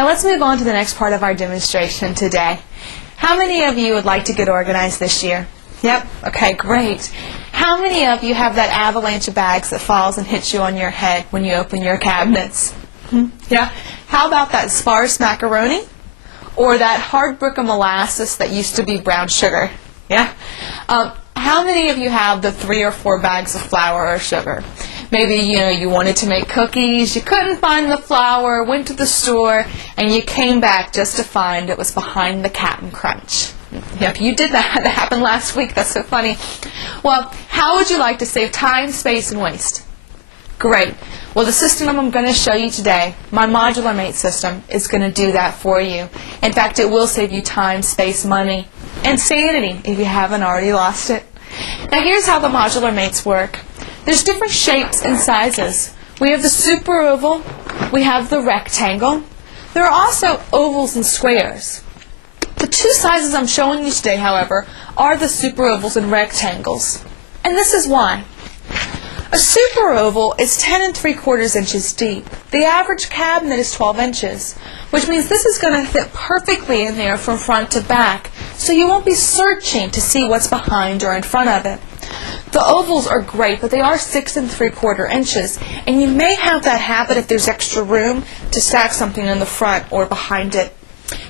Now let's move on to the next part of our demonstration today. How many of you would like to get organized this year? Yep, okay, great. How many of you have that avalanche of bags that falls and hits you on your head when you open your cabinets? Yeah. How about that sparse macaroni? Or that hard brick of molasses that used to be brown sugar? Yeah. How many of you have the 3 or 4 bags of flour or sugar? Maybe, you wanted to make cookies, you couldn't find the flour, went to the store, and you came back just to find it was behind the Cap'n Crunch. Yep, you did that. That happened last week. That's so funny. Well, how would you like to save time, space, and waste? Great. Well, the system I'm going to show you today, my Modular Mate system, is going to do that for you. In fact, it will save you time, space, money, and sanity if you haven't already lost it. Now, here's how the Modular Mates work. There's different shapes and sizes. We have the super oval, we have the rectangle. There are also ovals and squares. The 2 sizes I'm showing you today, however, are the super ovals and rectangles. And this is why. A super oval is 10 3/4 inches deep. The average cabinet is 12 inches, which means this is going to fit perfectly in there from front to back, so you won't be searching to see what's behind or in front of it. The ovals are great, but they are 6 3/4 inches, and you may have that habit if there's extra room to stack something in the front or behind it.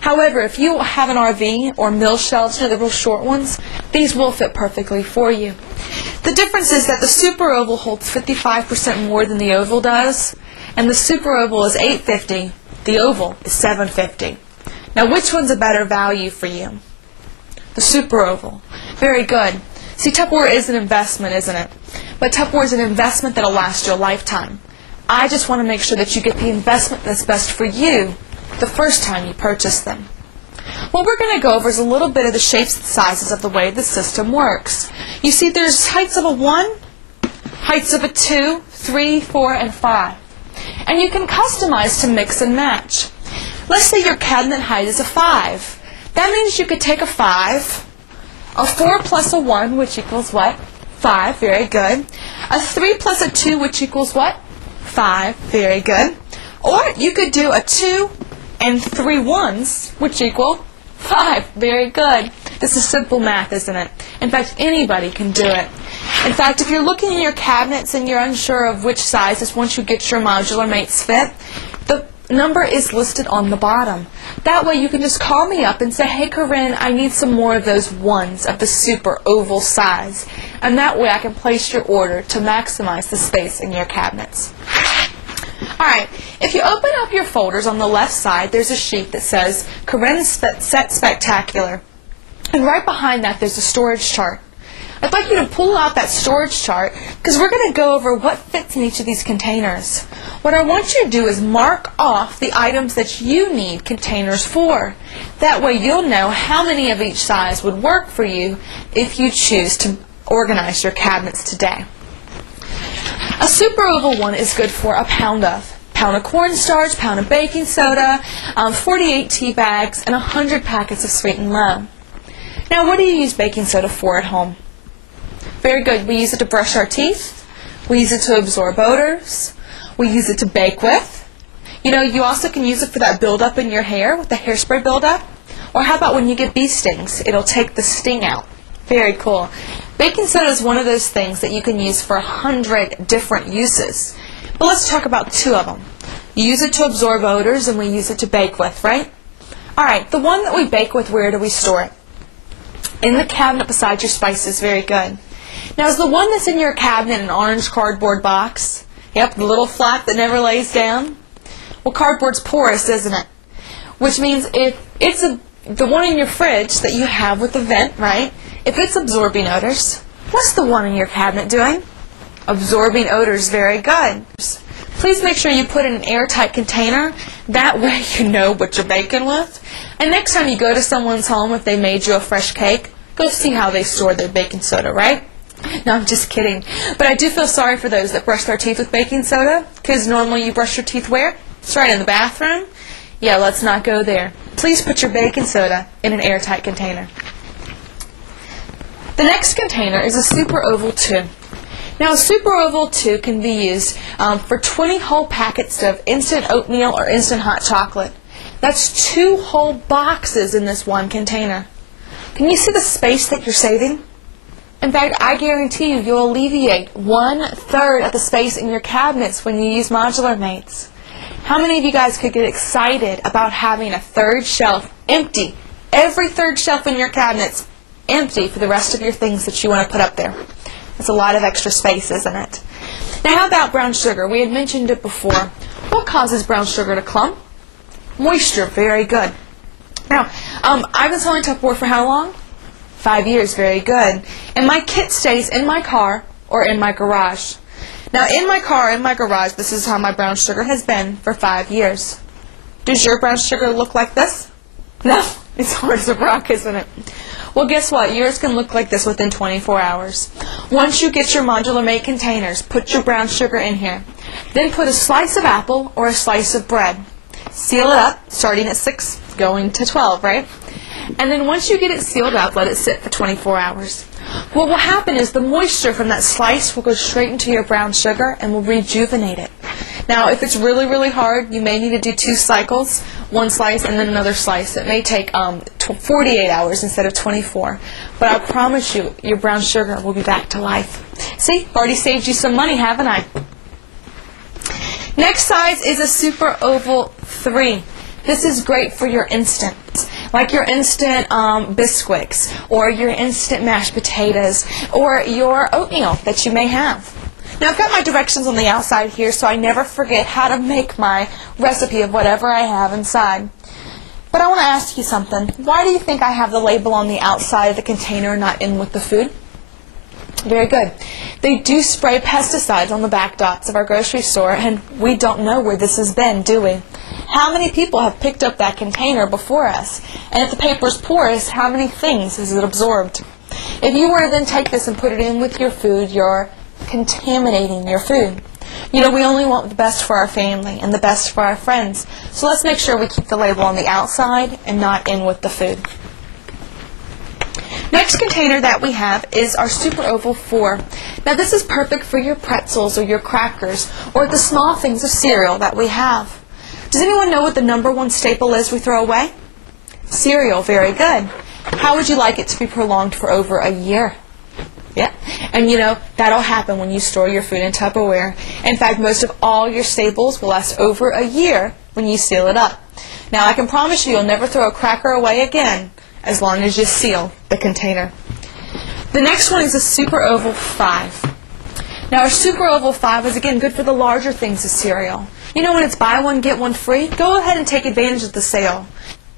However, if you have an RV or mill shelter, the real short ones, these will fit perfectly for you. The difference is that the super oval holds 55% more than the oval does, and the super oval is $8.50, the oval is $7.50. Now, which one's a better value for you? The super oval. Very good. See, Tupperware is an investment, isn't it? But Tupperware is an investment that'll last you a lifetime. I just want to make sure that you get the investment that's best for you the first time you purchase them. What we're going to go over is a little bit of the shapes and sizes of the way the system works. You see there's heights of a 1, heights of a 2, 3, 4, and 5. And you can customize to mix and match. Let's say your cabinet height is a 5. That means you could take a 5, a 4 plus a 1, which equals what? 5, very good. A 3 plus a 2, which equals what? 5, very good. Or you could do a 2 and 3 1s, which equal 5, very good. This is simple math, isn't it? In fact, anybody can do it. In fact, if you're looking in your cabinets and you're unsure of which sizes once you get your Modular Mates fit, the number is listed on the bottom. That way you can just call me up and say, hey Corinne, I need some more of those 1s of the super oval size. And that way I can place your order to maximize the space in your cabinets. Alright, if you open up your folders on the left side, there's a sheet that says Corinne's Set Spectacular. And right behind that, there's a storage chart. I'd like you to pull out that storage chart because we're going to go over what fits in each of these containers. What I want you to do is mark off the items that you need containers for. That way you'll know how many of each size would work for you if you choose to organize your cabinets today. A super oval one is good for a pound of cornstarch, pound of baking soda, 48 tea bags, and 100 packets of sweet and low. Now, what do you use baking soda for at home? Very good. We use it to brush our teeth. We use it to absorb odors. We use it to bake with. You also can use it for that buildup in your hair with the hairspray buildup. Or how about when you get bee stings? It'll take the sting out. Very cool. Baking soda is one of those things that you can use for 100 different uses. But let's talk about 2 of them. You use it to absorb odors and we use it to bake with, right? Alright, the one that we bake with, where do we store it? In the cabinet beside your spices. Very good. Now, is the one that's in your cabinet an orange cardboard box? Yep, the little flap that never lays down. Well, cardboard's porous, isn't it? Which means if it's the one in your fridge that you have with the vent, right? If it's absorbing odors, what's the one in your cabinet doing? Absorbing odors. Very good. Please make sure you put it in an airtight container. That way you know what you're baking with. And next time you go to someone's home, if they made you a fresh cake, go see how they store their baking soda, right? No, I'm just kidding. But I do feel sorry for those that brush their teeth with baking soda, because normally you brush your teeth where? It's right in the bathroom. Yeah, let's not go there. Please put your baking soda in an airtight container. The next container is a Super Oval 2. Now, a Super Oval 2 can be used for 20 whole packets of instant oatmeal or instant hot chocolate. That's 2 whole boxes in this one container. Can you see the space that you're saving? In fact, I guarantee you'll alleviate 1/3 of the space in your cabinets when you use Modular Mates. How many of you guys could get excited about having a 3rd shelf empty? Every 3rd shelf in your cabinets empty for the rest of your things that you want to put up there. It's a lot of extra space, isn't it? Now, how about brown sugar? We had mentioned it before. What causes brown sugar to clump? Moisture. Very good. Now, I've been selling Tupperware for how long? 5 years. Very good. And my kit stays in my car or in my garage. Now, in my car, in my garage, this is how my brown sugar has been for 5 years. Does your brown sugar look like this? No, it's hard as a rock, isn't it? Well, guess what? Yours can look like this within 24 hours. Once you get your Modular Mate containers, put your brown sugar in here. Then put a slice of apple or a slice of bread. Seal it up, starting at 6, going to 12, right? And then once you get it sealed up, let it sit for 24 hours. What will happen is the moisture from that slice will go straight into your brown sugar and will rejuvenate it. Now, if it's really, really hard, you may need to do 2 cycles, 1 slice and then another slice. It may take 48 hours instead of 24. But I promise you, your brown sugar will be back to life. See, already saved you some money, haven't I? Next size is a Super Oval 3. This is great for your instant, like your instant biscuits or your instant mashed potatoes or your oatmeal that you may have. Now, I've got my directions on the outside here so I never forget how to make my recipe of whatever I have inside. But I want to ask you something. Why do you think I have the label on the outside of the container not in with the food? Very good. They do spray pesticides on the back dots of our grocery store, and we don't know where this has been, do we? How many people have picked up that container before us? And if the paper is porous, how many things has it absorbed? If you were to then take this and put it in with your food, you're contaminating your food. You know, we only want the best for our family and the best for our friends. So let's make sure we keep the label on the outside and not in with the food. Next container that we have is our Super Oval 4. Now, this is perfect for your pretzels or your crackers or the small things of cereal that we have. Does anyone know what the #1 staple is we throw away? Cereal. Very good. How would you like it to be prolonged for over a year? Yeah. And you know, that'll happen when you store your food in Tupperware. In fact, most of all your staples will last over a year when you seal it up. Now, I can promise you, you'll never throw a cracker away again as long as you seal the container. The next one is a Super Oval 5. Now, our Super Oval 5 is, again, good for the larger things of cereal. You know, when it's buy one, get one free, go ahead and take advantage of the sale.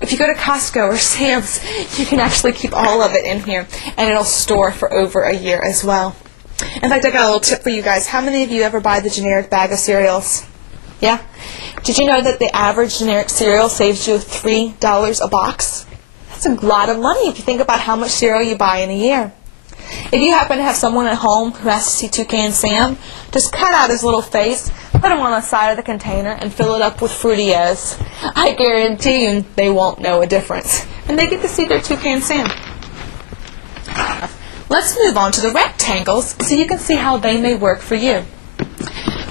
If you go to Costco or Sam's, you can actually keep all of it in here, and it'll store for over a year as well. In fact, I got a little tip for you guys. How many of you ever buy the generic bag of cereals? Yeah? Did you know that the average generic cereal saves you $3 a box? That's a lot of money if you think about how much cereal you buy in a year. If you happen to have someone at home who has to see Toucan Sam, just cut out his little face, put him on the side of the container, and fill it up with Fruitios. I guarantee you they won't know a difference. And they get to see their Toucan Sam. Let's move on to the rectangles so you can see how they may work for you.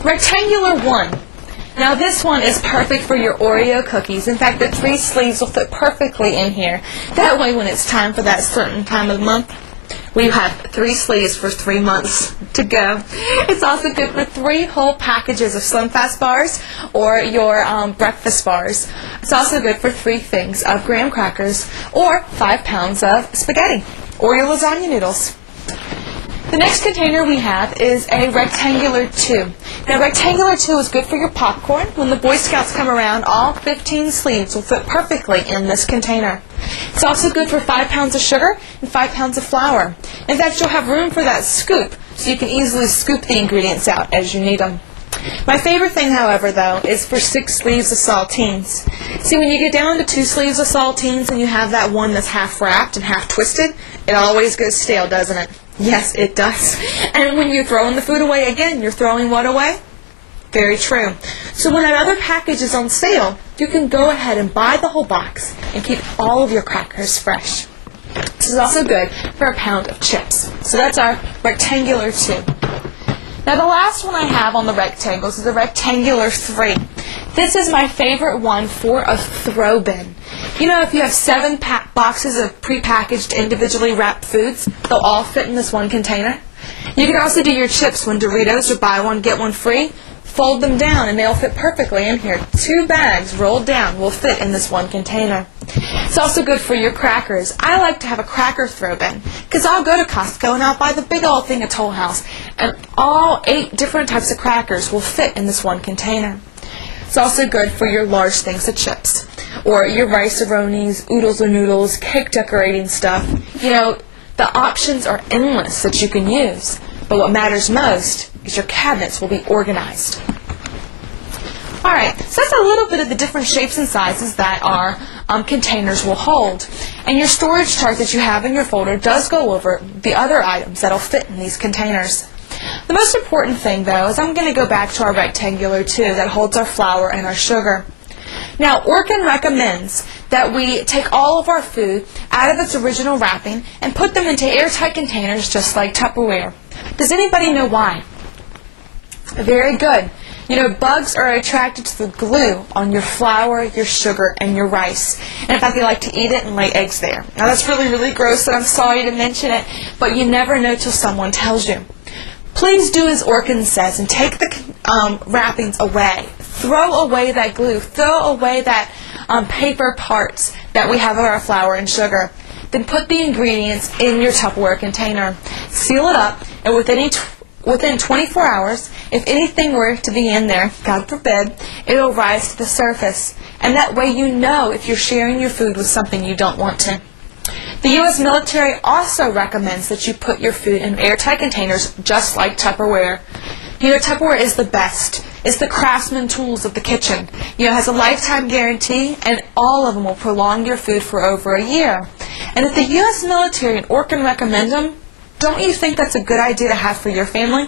Rectangular 1. Now, this one is perfect for your Oreo cookies. In fact, the 3 sleeves will fit perfectly in here. That way, when it's time for that certain time of the month, we have 3 sleeves for 3 months to go. It's also good for 3 whole packages of Slim Fast bars or your breakfast bars. It's also good for 3 things of graham crackers or 5 pounds of spaghetti or your lasagna noodles. The next container we have is a Rectangular 2. Now, Rectangular 2 is good for your popcorn. When the Boy Scouts come around, all 15 sleeves will fit perfectly in this container. It's also good for 5 pounds of sugar and 5 pounds of flour. In fact, you'll have room for that scoop, so you can easily scoop the ingredients out as you need them. My favorite thing, however, though, is for 6 sleeves of saltines. See, when you get down to 2 sleeves of saltines and you have that one that's half wrapped and half twisted, it always goes stale, doesn't it? Yes, it does. And when you're throwing the food away again, you're throwing what away? Very true. So when that other package is on sale, you can go ahead and buy the whole box and keep all of your crackers fresh. This is also good for a pound of chips. So that's our Rectangular 2. Now the last one I have on the rectangles is the rectangular 3. This is my favorite one for a throw bin. You know, if you have 7 boxes of prepackaged, individually wrapped foods, they'll all fit in this one container. You can also do your chips when Doritos or buy one, get one free. Fold them down and they'll fit perfectly in here. 2 bags rolled down will fit in this one container. It's also good for your crackers. I like to have a cracker throw bin because I'll go to Costco and I'll buy the big old thing of Toll House, and all 8 different types of crackers will fit in this one container. It's also good for your large things of chips, or your rice-a-ronis, oodles or noodles, cake decorating stuff. You know, the options are endless that you can use, but what matters most is your cabinets will be organized. Alright, so that's a little bit of the different shapes and sizes that our containers will hold. And your storage chart that you have in your folder does go over the other items that will fit in these containers. The most important thing, though, is I'm going to go back to our rectangular 2 that holds our flour and our sugar. Now, Orkin recommends that we take all of our food out of its original wrapping and put them into airtight containers just like Tupperware. Does anybody know why? Very good. You know, bugs are attracted to the glue on your flour, your sugar, and your rice. And in fact, they like to eat it and lay eggs there. Now, that's really, really gross, and I'm sorry to mention it, but you never know till someone tells you. Please do as Orkin says and take the wrappings away. Throw away that glue. Throw away that paper parts that we have of our flour and sugar. Then put the ingredients in your Tupperware container. Seal it up, and within 24 hours, if anything were to be in there, God forbid, it'll rise to the surface. And that way you know if you're sharing your food with something you don't want to. The U.S. military also recommends that you put your food in airtight containers just like Tupperware. You know, Tupperware is the best. It's the craftsman tools of the kitchen. You know, it has a lifetime guarantee, and all of them will prolong your food for over a year. And if the U.S. military and Orkin recommend them, don't you think that's a good idea to have for your family?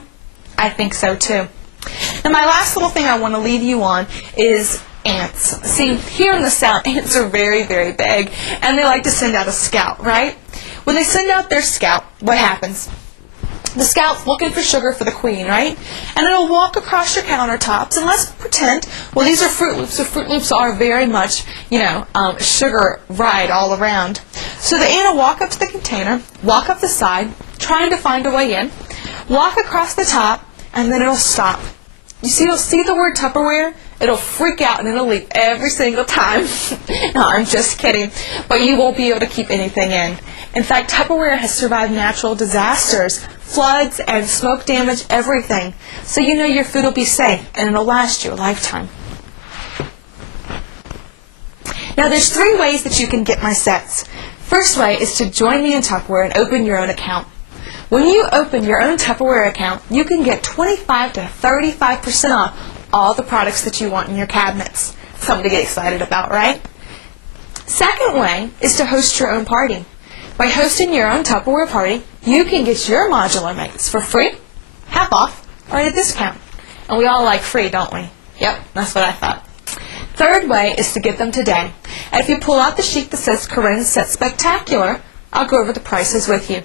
I think so too. Now, my last little thing I want to leave you on is ants. See, here in the South, ants are very, very big, and they like to send out a scout, right? When they send out their scout, what happens? The scout's looking for sugar for the queen, right? And it'll walk across your countertops, and let's pretend, well, these are Fruit Loops, so Fruit Loops are very much, you know, sugar ride all around. So the ant will walk up to the container, walk up the side, trying to find a way in, walk across the top, and then it'll stop. You see, it'll see the word Tupperware, it'll freak out, and it'll leave every single time. No, I'm just kidding. But you won't be able to keep anything in. In fact, Tupperware has survived natural disasters, floods, and smoke damage, everything. So you know your food will be safe, and it'll last you a lifetime. Now, there's 3 ways that you can get my sets. First way is to join me in Tupperware and open your own account. When you open your own Tupperware account, you can get 25 to 35% off all the products that you want in your cabinets. Something to get excited about, right? Second way is to host your own party. By hosting your own Tupperware party, you can get your modular mates for free, half off, or at a discount. And we all like free, don't we? Yep, that's what I thought. Third way is to get them today. And if you pull out the sheet that says Corinne Set Spectacular, I'll go over the prices with you.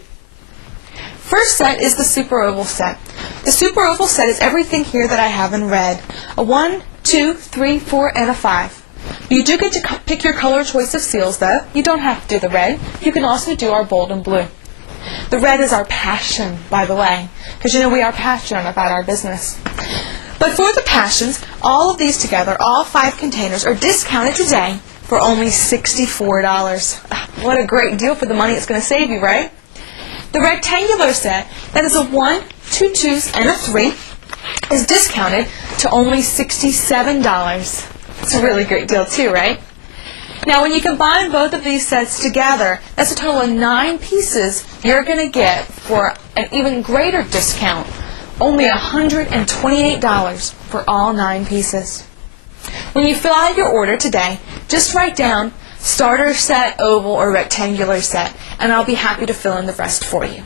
First set is the Super Oval set. The Super Oval set is everything here that I have in red. A 1, 2, 3, 4, and a 5. You do get to pick your color choice of seals, though. You don't have to do the red. You can also do our bold and blue. The red is our passion, by the way, because you know we are passionate about our business. But for the passions, all of these together, all 5 containers, are discounted today for only $64. What a great deal for the money it's going to save you, right? The rectangular set, that is a 1, 2 2s, and a 3, is discounted to only $67. It's a really great deal too, right? Now, when you combine both of these sets together, that's a total of 9 pieces you're going to get for an even greater discount, only $128 for all 9 pieces. When you fill out your order today, just write down starter set, oval, or rectangular set, and I'll be happy to fill in the rest for you.